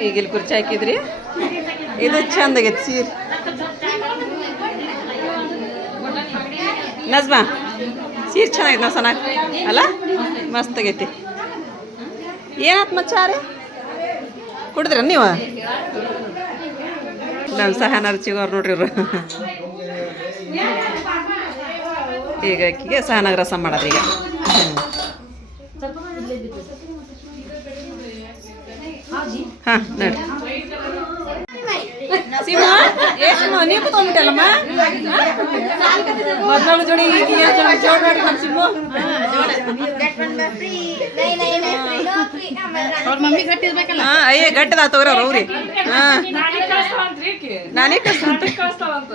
ಈಗ ಇಲ್ಲಿ ಕುರ್ಚಿ ಹಾಕಿದ್ರಿ ಇದು ಚಂದಾಗೈತಿ ಸೀರೆ ನಜ್ಮಾ ಸೀರೆ ಚೆನ್ನಾಗೈತೆ ನಾವು ಸನ ಅಲ್ಲ ಮಸ್ತ್ ಆಗೈತಿ ಏನಾತ್ ಮಚ್ಚಾರೆ ಕುಡಿದ್ರ ನೀವು ನಮ್ಮ ಸಹನ ರುಚಿಗೋರು ನೋಡ್ರಿ ಇವರು ಈಗ ಅಕ್ಕಿಗೆ ಸಹನಾಗ ರಸ ಮಾಡೋದು ಈಗ ಹಾಂ ನೋಡಿ ಸಿಮ ಸಿಮ ನೀವು ಕೂತ್ಕೊಂಡ್ಬಿಟ್ಟಲ್ಲಮ್ಮ ಮೊದಲು ಜೋಡಿ ಹಾಂ ಅಯ್ಯ ಗಟ್ಟದ ತಗೋರ ಅವ್ರಿ ಹಾಂ ನಾನೇ ಕಳ್ಸ್ತಾವಂತ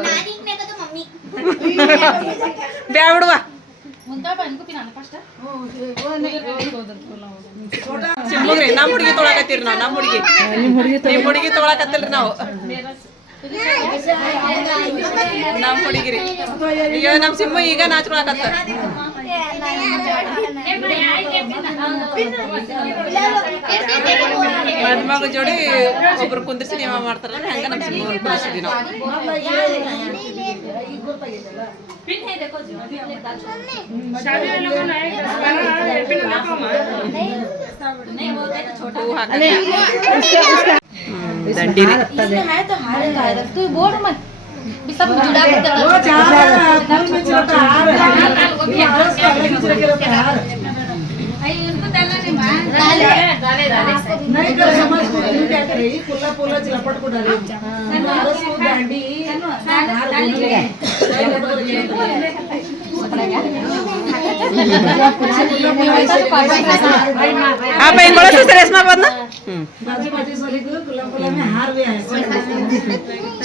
ಬ್ಯಾ ಬಿಡುವ ಸಿಮ್ಮಗ್ರಿ ನಮ್ಮ ಹುಡುಗಿ ತೊಗೊಳಕತ್ತೀರಿ ನಾವು ನಮ್ಮ ಹುಡುಗಿ ತೊಗೊಳಕತ್ತಿಲ್ರಿ ನಾವು ನಮ್ಮ ಹುಡುಗಿರಿ ಈಗ ನಮ್ಮ ಸಿಮ್ಮ ಈಗ ನಾಚ್ಕೊಳಕತ್ತ ಮದುಮಗ ಜೋಡಿ ಒಬ್ರು ಕುಂದಿರ್ಸಿ ನೀವ ಮಾಡ್ತಾರಲ್ಲ ಹಂಗ ನಮ್ಮ ಸಿಮ್ಮ ಕುಂದಿರ್ಸಿದ್ವಿ ನಾವು ದಂಡಿರಿ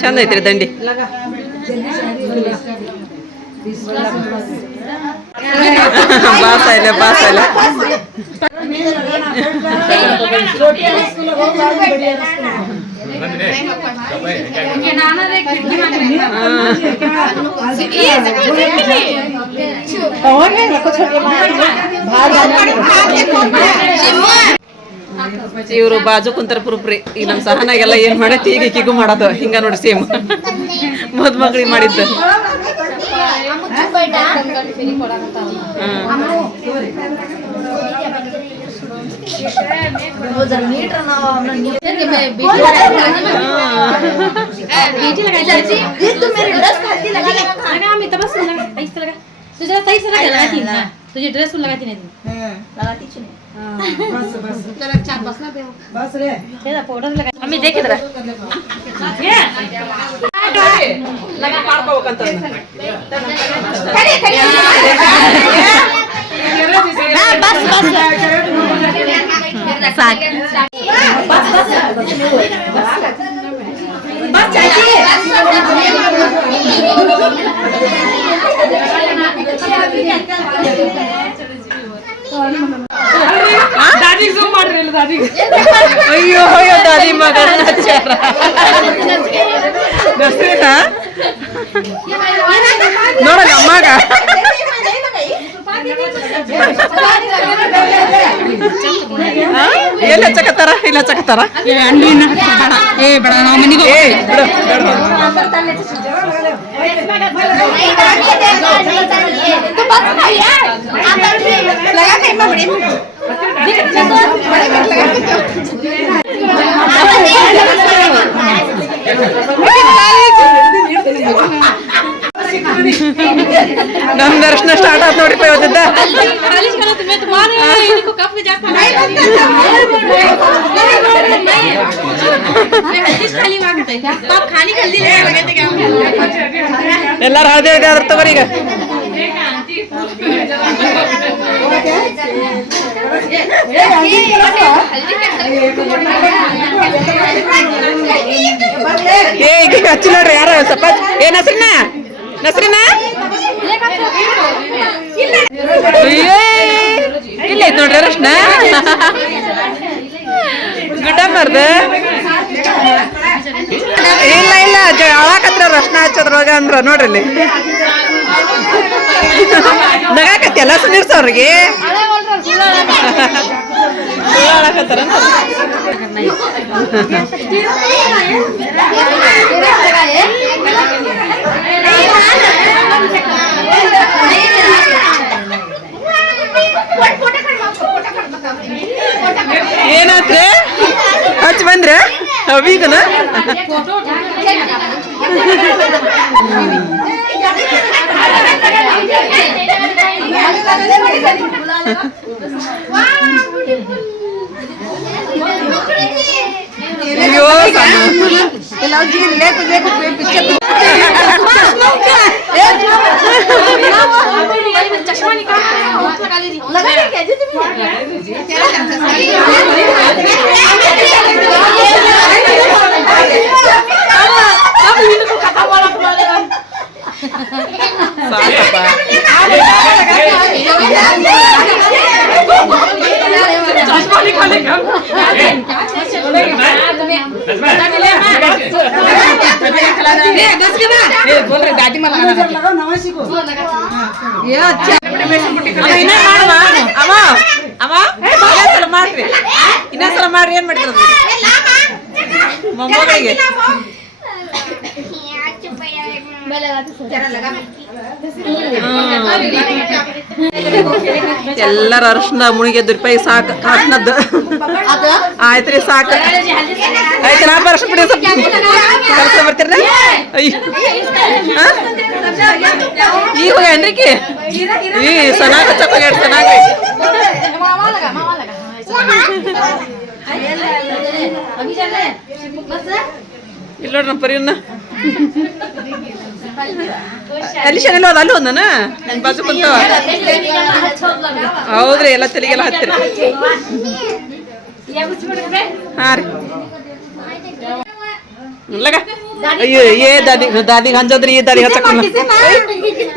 ಚಂದ ಐತ್ರಿ ದಂಡಿ ಬಾಸ ಇಲ್ಲ ಇವರು ಬಾಜು ಕುಂತಾರ ಪುರುಪ್ರಿ ಈಗ ನಮ್ಮ ಸಹನಾಗೆಲ್ಲ ಏನ್ ಮಾಡೈತಿ ಈಗ ಈಗಿಗೂ ಮಾಡೋದು ಹಿಂಗ ನೋಡಿ ಸೇಮ್ ಮದ್ಮಗಳಿಗೆ ಮಾಡಿದ್ದು तुझे ड्रेस को लगाती नहीं लगाती नहीं बस बस चल अच्छा बस ना दे बस रे तेरा पाउडर लगा मम्मी देख इधर ये लगा ಮಾಡ್ಕೋಬೇಕಂತ खड़ी खड़ी बस बस साथ बस बस बस चाची ಅಯ್ಯೋ ಅಯ್ಯೋ ದಾದಿ ಮಗನ ನೋಡಲ್ಲ ಅಮ್ಮಾಗ ಎಲ್ಲ ಚಕತ್ತಾರ ಇಲ್ಲ ಚಕತ್ತಾರ ನಮ್ ದರ್ಶನ ಸ್ಟಾರ್ಟ್ ಆಯ್ತು ನೋಡ್ರಿ ಇವತ್ತಿದ್ದ ಎಲ್ಲಾರು ಹಳದಿ ಹಳದಿ ಆದ್ರ ತಗೋರಿ ಈಗ ಏ ಈಗ ಹಚ್ಚಿ ನೋಡ್ರಿ ಯಾರ ಸ್ವಲ್ಪ ಏನ್ ಹೆಸ್ರಿನ ನಸ್ರಿನ ಇಲ್ಲ ಐತ್ ನೋಡ್ರಿ ಅರಶನ ಗುಡ್ಡಮ್ಮರ್ದು ಇಲ್ಲ ಇಲ್ಲ ಅಳಾಕತ್ರ ರಶ್ನ ಹಚ್ಚದ್ರೊಳಗ ಅಂದ್ರ ನೋಡ್ರಿ ನಗಾಕತ್ತಿ ಎಲ್ಲ ಸುನೀರ್ಸವ್ರಿಗೆ ಏನಾತ್ರಿ ಹಚ್ಚ ಬಂದ್ರ ಅವಿಗನ ಮಾಡ್ರಿ ಇನ್ನೊಂದ್ಸಲ ಮಾಡ್ರಿ ಏನ್ ಮಾಡ್ತಿರ ಮೊಮ್ಮಗಳಿಗೆ ಎಲ್ಲರ ಅರ್ಶನ ಮುಣಿಗೆದ್ದು ರೂಪಾಯಿ ಸಾಕು ಅರ್ಶನದ್ದು ಆಯ್ತ್ರಿ ಸಾಕು ಆಯ್ತು ನಾ ಅರ್ಶನ ಬಿಡಿ ಸ್ವಲ್ಪ ಕಲ್ಸ ಬರ್ತೀರ ಈಗ ಏನ್ರಿಕಿ ಈ ಸನಾಗ ಚಪ್ಪಾಗ ಚೆನ್ನಾಗಿ ಇಲ್ಲ ನೋಡ್ರಿ ನಮ್ಮ ಪರಿಯನ್ನ ಅಲ್ಲಿ ಶಾಲೆ ಅದ ಅಲ್ಲಿ ಒಂದನ ನನ್ ಬಾಜು ಕುಂತಾವ ಹೌದ್ರಿ ಎಲ್ಲ ತಲೆಗೆಲ್ಲ ಹತ್ತಿರ ಹಾ ರೀ ಇಲ್ಲಗ ಅಯ್ಯೋ ಏ ದಾದಿಗೆ ಹಂಜೋದ್ರಿ ಈ ದಾದಿಗೆ ಹಚ್ಚಕ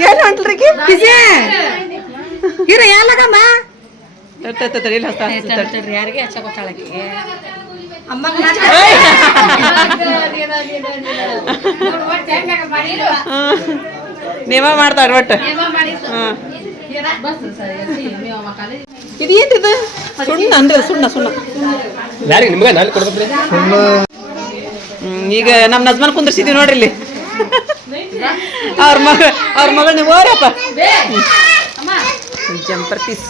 ಏನು ಹೊಂಟ್ಲ್ರಿ ಹೀರ ಯಾಲಗಮ್ಮ ತಡಿ ಯಾರಿಗೆ ಹಚ್ಚ ಗೊತ್ತಾಳಕ್ಕೆ ನೇಮ ಮಾಡ್ತಾರ ಒಟ್ಟು ಇದೇನ್ರಿದು ಸುಣ್ಣ ಅಂದ್ರೆ ಸುಣ್ಣ ಸುಣ್ಣ ಈಗ ನಮ್ಮ ನಜ್ಮನ್ ಕುಂದ್ರಿಸಿದೀವಿ ನೋಡ್ರಿ ಇಲ್ಲಿ ಅವ್ರ ಮಗಳು ನೀವು ಹೋರಪ್ಪ ಜಂಪರ್ ಪೀಸ್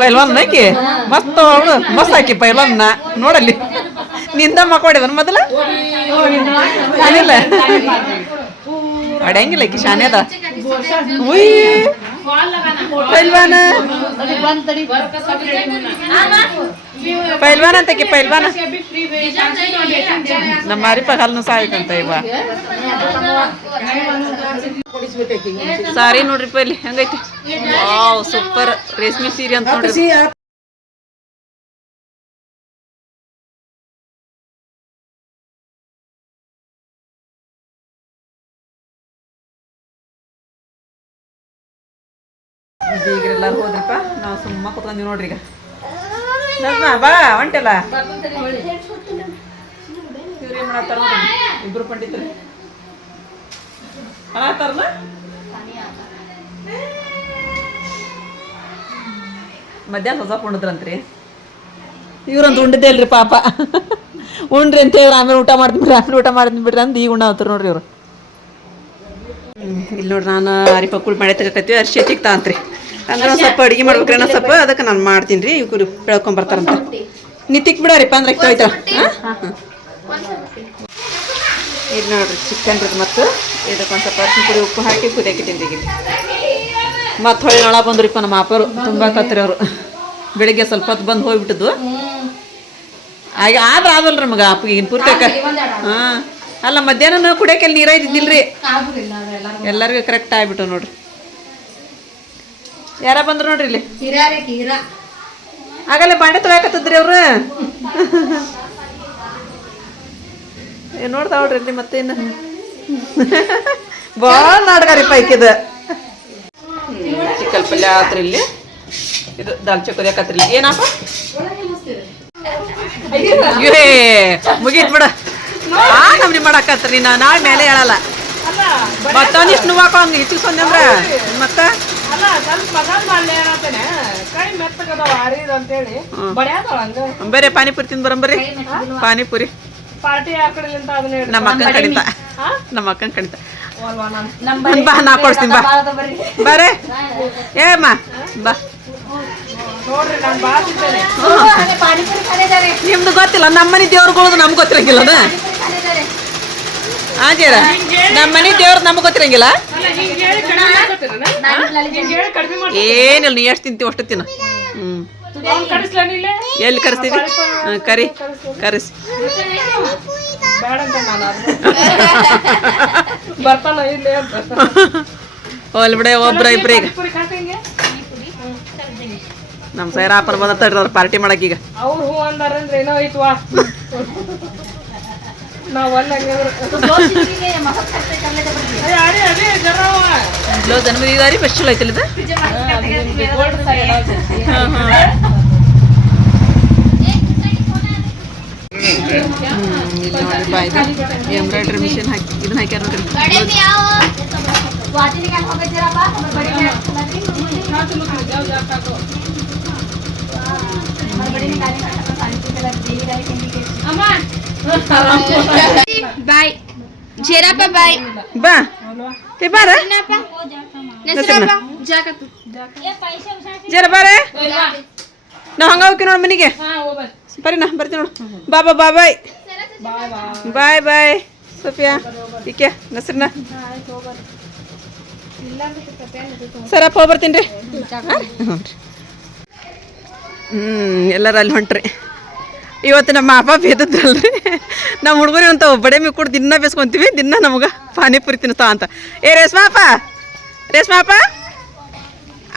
ಪೈಲ್ವಾನ್ ಆಕಿ ಮಸ್ತ್ ಅವಳು ಮಸ್ತ್ ಆಕಿ ಪೈಲ್ವಾನ್ ನೋಡಲ್ಲಿ ನಿಂದ ಮಕ್ಕೊಂಡಿದನ್ ಮೊದಲ ಏನಿಲ್ಲ ಅಡ್ಯಂಗಿಲ್ಲ ಆಕಿ ಶಾನೆ ಅದ ಪೈಲ್ವಾನ ಪೈಲ್ವಾನ ಅಂತಕಿ ಪೈಲ್ವಾನ ನಮ್ಮ ಮಾರಿಪ ಹಾಲ್ನು ಸಾಯ್ತಂತ ಇವ ಸಾರಿ ನೋಡ್ರಿಪ್ಪ ಇಲ್ಲಿ ಹೆಂಗೈತಿ ವಾವ್ ಸೂಪರ್ ರೇಷ್ಮೆ ಸೀರೆ ಅಂತ ನೋಡ್ರಿ ಈಗ ಎಲ್ಲಾರು ಹೋದ್ರಪ್ಪ ನಾವು ಸುಮ್ಮ ಕುತ್ಕೊಂಡ್ವಿ ನೋಡ್ರಿ ಈಗ ಬಾ ಹೊಂಟಲ್ಲ ಇವ್ರೇನ್ ಮಾಡತ್ತಾರ ನೋಡ್ರಿ ಇಬ್ರು ಪಂಡಿತರು ಅನ್ನತ್ತಾರಲ್ಲ ಮಧ್ಯಾಹ್ನ ಹೊಸ ಉಂಡದ್ರಂತ್ರಿ ಇವ್ರಂತ ಉಂಡಿದ್ದೆ ಅಲ್ರಿ ಪಾಪ ಉಂಡ್ರಿ ಅಂತ ಹೇಳಿ ಆಮೇಲೆ ಊಟ ಮಾಡ್ತೀನಿ ಬಿಡ್ರಿ ಅಂದ್ ಈಗ ಉಣ್ಣಾವ್ತಾರ ನೋಡ್ರಿ ಇವ್ರು ಇಲ್ಲಿ ನೋಡ್ರಿ ನಾನು ಅರಿಪ ಕುಳ್ ಮಾಡಿ ತಗಕತ್ತೀವಿ ಅರ್ಶಿತಿಗೆ ತಾಂತ್ರಿ ಅಂದ್ರೆ ಒಂದು ಸ್ವಲ್ಪ ಅಡುಗೆ ಮಾಡ್ಬೇಕ್ರಿ ಅನ್ನೋ ಸ್ವಲ್ಪ ಅದಕ್ಕೆ ನಾನು ಮಾಡ್ತೀನಿ ರೀ ಇವ್ರು ಬೆಳ್ಕೊಂಬರ್ತಾರಂತ ನಿತ್ತಿಕ್ ಬಿಡೋರಿಪ್ಪ ಅಂದ್ರೆ ಹೋಯ್ತಾವ ಇದು ನೋಡ್ರಿ ಚಿಕನ್ ರೀ ಮತ್ತು ಇದಕ್ಕೊಂದು ಸ್ವಲ್ಪ ಅರ್ಶಿನ ಪುಡಿ ಉಪ್ಪು ಹಾಕಿ ಕುದಿಯಾಕಿದ್ದೀನಿ ಈಗ ಮತ್ತು ಹೊಳ್ಳಿ ನೊಳ ಬಂದ್ರಿಪ್ಪ ನಮ್ಮ ಅಪ್ಪರು ತುಂಬ ಕತ್ರಿ ಅವರು ಬೆಳಿಗ್ಗೆ ಸ್ವಲ್ಪ ಹೊತ್ತು ಬಂದು ಹೋಗ್ಬಿಟ್ಟಿದ್ವು ಹಾಗೆ ಆದ್ರೆ ಆದಲ್ರಿ ನಮಗೆ ಅಪ್ಪಿಗೆ ಇನ್ನು ಪೂರ್ತಿಕ ಹಾಂ ಅಲ್ಲ ಮಧ್ಯಾಹ್ನ ಕುಡಿಯೋಕೆ ನೀರ ಇದ್ದಿದ್ದಿಲ್ರಿ ಎಲ್ಲರಿಗೂ ಕರೆಕ್ಟ್ ಆಗ್ಬಿಟ್ಟು ನೋಡ್ರಿ ಯಾರ ಬಂದ್ರು ನೋಡ್ರಿ ಇಲ್ಲಿ ಆಗಲೇ ಬಾಂಡೆ ತೊಗೊಳಕತ್ತಿದ್ರಿ ಅವ್ರು ನೋಡ್ತಾ ನೋಡ್ರಿ ಇಲ್ಲಿ ಮತ್ತೇನು ಭಾಳ ನಾಟಕರಿಪ್ಪ ಐಕಿದ ಚಿಕ್ಕಲ್ ಪಲ್ಯ ಆತ್ರಿ ಇಲ್ಲಿ ಇದು ದಾಲ್ ಚಕೋರಿ ಹಾಕತ್ರಿ ಏನಪ್ಪ ಏ ಮುಗೀತ್ ಬಿಡ ನಮ್ನಿ ಮಾಡಾಕತ್ರಿ ನೀನು ನಾಳೆ ಮೇಲೆ ಹೇಳಲ್ಲ ಮತ್ತೊಂದಿಷ್ಟು ನೋವು ಹಾಕೊಂಡ್ ಇಟ್ಟಿಸ್ಕೊಂಡೆ ಅಂದ್ರೆ ಮತ್ತೆ ಬೇರೆ ಪಾನಿಪುರಿ ತಿಂದು ಬರಂಬರಿ ಪಾನಿಪುರಿ ನಮ್ಮ ಅಕ್ಕನ ಕಡಿತ ನಮ್ಮ ಅಕ್ಕನ ಕಡಿತ ಬಾ ನಾ ಕೊಡ್ತೀನಿ ಬಾ ಬಾರೆ ಏಮ್ಮ ಬಾ ನಿಮ್ದು ಗೊತ್ತಿಲ್ಲ ನಮ್ಮನೆ ದೇವ್ರುಗಳದು ನಮ್ಗೆ ಗೊತ್ತಿರಂಗಿಲ್ಲ ಅದ ಹಾಜೀರ ನಮ್ಮನೆ ದೇವ್ರದ್ದು ನಮ್ಗೆ ಗೊತ್ತಿರಂಗಿಲ್ಲ ಏನಿಲ್ಲ ನೀ ಎಷ್ಟು ತಿಂತೀವಿ ಅಷ್ಟು ತಿನ್ನು ಎಲ್ಲಿ ಕರೆಸ್ತೀವಿ ಕರಿ ಕರೆಸಿ ಹೋಲ್ ಬಿಡೆ ಒಬ್ರ ಇಬ್ರ ಈಗ ನಮ್ಮ ಸೈರಾಪನ ಬಂದ ತಡ್ರ ಪಾರ್ಟಿ ಮಾಡಕ್ ಈಗ ಅವ್ರು ಹೂ ಅಂದಾರಂದ್ರೆ ಏನೋ ಐತ್ವಾ ನಾವು ಜನ್ಮದಿದಾರಿ ಬೆಸ್ಟ್ ಚಲೋ ಐತಿಲ್ಲ ಇದು ಇಲ್ಲಿ ನೋಡಿ ಬಾಯ್ದು ಎಂಬ್ರಾಯ್ಡ್ರಿ ಮಿಷಿನ್ ಹಾಕಿ ಇದನ್ನ ಹಾಕ್ಯಾರ ನೋಡ್ರಿ ಬಾಯ್ ಜೇರಪ್ಪ ಬಾಯ್ ಬಾ te bara ಜರ ಬಾರೆ ನಾವು ಹಂಗ ಹೋಗಿ ನೋಡು ಮನೆಗೆ ಬರ್ರಿ ನಾ ಬರ್ತೀನಿ ನೋಡು ಬಾಬಾ ಬಾಯ್ ಬಾಯ್ ಬಾಯ್ ಸೋಫಿಯಾ ಈಕೆ ನಸರ್ನ ಸರಪ್ಪ ಹೋಗ್ಬರ್ತೀನಿ ರೀ ಎಲ್ಲರೂ ಅಲ್ಲಿ ಹೊಂಟ್ರಿ ಇವತ್ತು ನಮ್ಮ ಅಪ್ಪ ಬೇದದ್ರಲ್ರಿ ನಮ್ಮ ಹುಡುಗರು ಅಂತ ಬಡೆ ಮೀ ಕೂಡ ದಿನ ಬೇಸ್ಕೊಂತೀವಿ ದಿನ ನಮ್ಗೆ ಪಾನಿಪುರಿ ತಿನ್ನಿಸ್ತಾವ ಅಂತ ಏ ರೇಷ್ಮಾಪ ರೇಷ್ಮಾಪ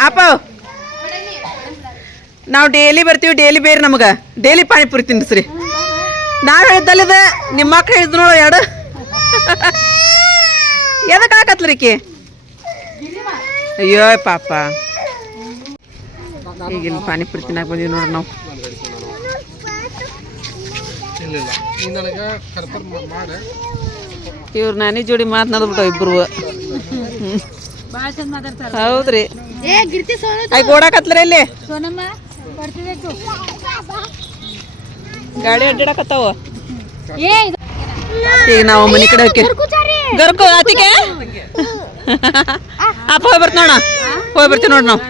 ಅಪ್ಪ ನಾವು ಡೈಲಿ ಬರ್ತೀವಿ ಡೈಲಿ ಬೇರೆ ನಮಗೆ ಡೈಲಿ ಪಾನಿಪುರಿ ತಿನ್ನಿಸ್ರಿ ನಾವು ಹೇಳಿದ್ದಲ್ಲಿದೆ ನಿಮ್ಮ ಮಕ್ಳು ಹೇಳಿದ್ ನೋಡು ಎರಡು ಎದಕ್ಕೆ ಹಾಕತ್ಲರಿಕಿ ಅಯ್ಯೋ ಪಾಪ ಈಗಿಲ್ಲಿ ಪಾನಿಪುರಿ ತಿನ್ನಕ್ಕೆ ಬಂದೀವಿ ನೋಡ್ರಿ ನಾವು ಇವ್ರು ನಾನಿ ಜೋಡಿ ಮಾತನಾಡ್ಬಿಟ್ಟು ಇಬ್ರು ಹೌದ್ರಿ ಆಯ್ತು ಓಡಾಕತ್ಲರ ಇಲ್ಲಿ ಗಾಡಿ ಅಡ್ಡಾಡಕತ್ತಾವ ಈಗ ನಾವು ಮನೆ ಕಡೆ ಹೋಗಿ ಗರ್ಕು ಆತಿಕೆ ಅಪ್ಪ ಹೋಗಿ ಬರ್ತೀವಿ ನೋಡ ಹೋಗಿ ಬರ್ತೀವಿ ನೋಡಿ ನಾವು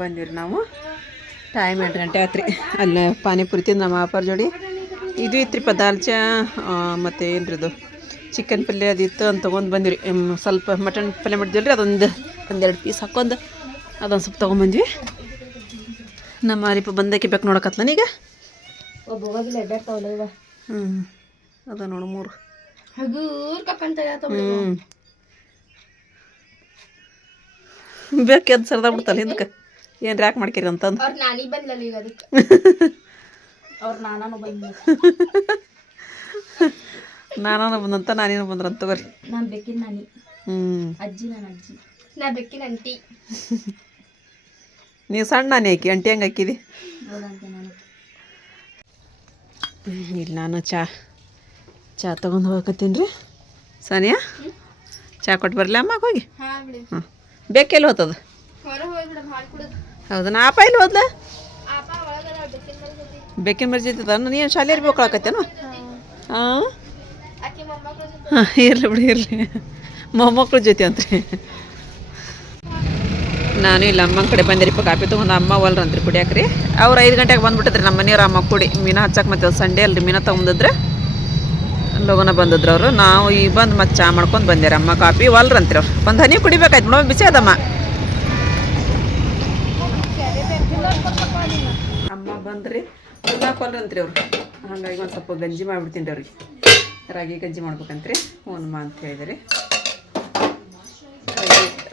ಬಂದಿವ್ರಿ ನಾವು ಟೈಮ್ 8 ಗಂಟೆ ಆಯ್ತು ರೀ ಅಲ್ಲಿ ಪಾನಿಪುರಿ ತಿಂದು ನಮ್ಮ ಅಪ್ಪರ ಜೋಡಿ ಇದು ಇತ್ತು ರೀ ದಾಲ್ಚಾ ಮತ್ತು ಏನ್ರಿ ಇದು ಚಿಕನ್ ಪಲ್ಯ ಅದಿತ್ತು ಅಂತ ತೊಗೊಂಡು ಬಂದಿರಿ ಸ್ವಲ್ಪ ಮಟನ್ ಪಲ್ಯ ಮಾಡಿದ್ವಿ ರೀ ಒಂದೆರಡು ಪೀಸ್ ಹಾಕೊಂಡು ಅದೊಂದು ಸ್ವಲ್ಪ ತೊಗೊಂಬಂದ್ವಿ ನಮ್ಮ ಅರಿಪ ಬಂದಕ್ಕೆ ಬೇಕು ನೋಡಕತ್ಲನ ಈಗ ಅದ ನೋಡು 3 ಬೇಕು ಅದು ಸರ್ದ ಬಿಡ್ತಲ್ಲ ಹಿಂದಕ್ಕೆ ಏನು ಯಾಕೆ ಮಾಡ್ತೀರಿ ಅಂತಂದು ನಾನಾನು ಬಂದಂತ ನಾನೇನು ಬಂದ್ರಂತ ಬರ್ರಿ ನೀವು ಸಣ್ಣ ನಾನೇ ಹಾಕಿ ಅಂಟಿ ಹೆಂಗೆ ಹಾಕಿದಿ ಇಲ್ಲಿ ನಾನು ಚಾ ತೊಗೊಂಡು ಹೋಗಕತ್ತೀನಿ ರೀ ಸಾನಿಯಾ ಚಾ ಕೊಟ್ಟು ಬರಲಿ ಅಮ್ಮ ಹೋಗಿ ಹಾಂ ಬೇಕೆಲ್ಲಿ ಹೋತದ ಹೌದಾ ನಾ ಅಪ್ಪ ಇಲ್ಲಿ ಹೋದ್ಲ ಬೇಕಿನ ಮರ್ಜಿ ಇರ್ತದ ನೀನು ಶಾಲೆಯಲ್ಲಿ ಬೇಕಾಕತ್ತೇನು ಹಾಂ ಹಾಂ ಇರಲಿ ಬಿಡಿ ಇರಲಿ ಮೊಮ್ಮಕ್ಳ ಜೊತೆ ಅಂತ್ರಿ ನಾನು ಇಲ್ಲಿ ಅಮ್ಮನ ಕಡೆ ಬಂದಿರಿಪ್ಪ ಕಾಪಿ ತೊಗೊಂಡು ಅಮ್ಮ ಒಲ್ರಂತ್ರಿ ಕುಡಿಯಾಕ್ರಿ ಅವ್ರು 5 ಗಂಟೆಗೆ ಬಂದ್ಬಿಟ್ಟಿದ್ರಿ ನಮ್ಮ ಮನೆಯವ್ರು ಅಮ್ಮ ಕುಡಿ ಮೀನು ಹಚ್ಚಕ್ಕೆ ಮತ್ತೆ ಸಂಡೇ ಅಲ್ರಿ ಮೀನು ತೊಗೊಂಡಿದ್ರೆ ಲೋಗನ ಬಂದಿದ್ರು ಅವರು ನಾವು ಈಗ ಬಂದು ಮತ್ತೆ ಚಾ ಮಾಡ್ಕೊಂಡು ಬಂದೇರಿ ಅಮ್ಮ ಕಾಪಿ ಒಲ್ರಂತ್ರಿ ಅವ್ರು ಒಂದು ಹನಿ ಕುಡಿಬೇಕಾಯ್ತು ನೋಡೋ ಬಿಸಿ ಅದಮ್ಮ ಅಮ್ಮ ಬಂದ್ರಿ ಕೊಲ್ರಂತ್ರಿ ಅವ್ರು ಹಾಗಾಗಿ ಒಂದು ಸ್ವಲ್ಪ ಗಂಜಿ ಮಾಡಿಬಿಡ್ತೀನಿ ರೀ ಅವ್ರಿಗೆ ರಾಗಿ ಗಂಜಿ ಮಾಡ್ಬೇಕಂತ್ರಿ ಹ್ಞೂನಮ್ಮ ಅಂತ ಹೇಳಿದ್ರಿ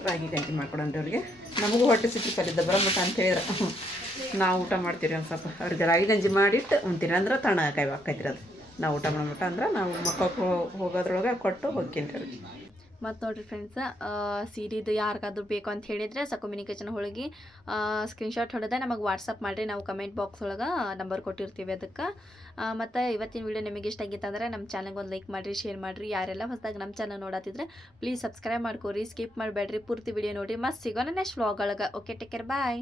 ರಾಗಿ ಗಂಜಿ ಮಾಡ್ಕೊಡನ್ರಿ ಅವ್ರಿಗೆ ನಮಗೂ ಹೊಟ್ಟೆ ಸಿಕ್ಕಿ ಕಲಿದ್ದ ಬರಮಟ ಅಂತ ಹೇಳಿದ್ರೆ ನಾವು ಊಟ ಮಾಡ್ತೀರಿ ಒಂದು ಸ್ವಲ್ಪ ಅವ್ರಿಗೆ ರಾಗಿ ಗಂಜಿ ಮಾಡಿಟ್ಟು ಉಣ್ತೀರಿ ಅಂದ್ರೆ ತಣ್ಣ ಕಾಯಿ ಹಾಕೈತ್ರಿ ಅದು ನಾವು ಊಟ ಮಾಡ್ಬಿಟ್ಟ ಅಂದ್ರೆ ನಾವು ಮಕ್ಕಳು ಹೋಗೋದ್ರೊಳಗೆ ಕೊಟ್ಟು ಹೋಗ್ತೀನಿ ರೀ ಅವ್ರಿಗೆ ಮತ್ತು ನೋಡಿರಿ ಫ್ರೆಂಡ್ಸ್ ಸೀರೆದು ಯಾರಿಗಾದ್ರೂ ಬೇಕು ಅಂತ ಹೇಳಿದರೆ ಕಮ್ಯುನಿಕೇಷನ್ ಹೋಗಿ ಸ್ಕ್ರೀನ್ಶಾಟ್ ಹೊಡೆದ ನಮಗೆ ವಾಟ್ಸಪ್ ಮಾಡಿರಿ, ನಾವು ಕಮೆಂಟ್ ಬಾಕ್ಸ್ ಒಳಗೆ ನಂಬರ್ ಕೊಟ್ಟಿರ್ತೀವಿ ಅದಕ್ಕೆ. ಮತ್ತು ಇವತ್ತಿನ ವಿಡಿಯೋ ನಿಮಗೆ ಇಷ್ಟ ಆಗಿತ್ತು ಅಂದರೆ ನಮ್ಮ ಚಾನಲ್ಗೆ ಒಂದು ಲೈಕ್ ಮಾಡಿರಿ, ಶೇರ್ ಮಾಡಿರಿ. ಯಾರೆಲ್ಲ ಹೊಸದಾಗಿ ನಮ್ಮ ಚಾನಲ್ ನೋಡತ್ತಿದ್ರೆ ಪ್ಲೀಸ್ ಸಬ್ಸ್ಕ್ರೈಬ್ ಮಾಡ್ಕೋರಿ, ಸ್ಕಿಪ್ ಮಾಡಬೇಡ್ರಿ, ಪೂರ್ತಿ ವಿಡಿಯೋ ನೋಡಿರಿ. ಮಸ್ತ್ ಸಿಗೋಣ ನೆಕ್ಸ್ಟ್ ವ್ಲಾಗ್ ಒಳಗೆ. ಓಕೆ, ಟೇಕ್ ಕೇರ್, ಬಾಯ್.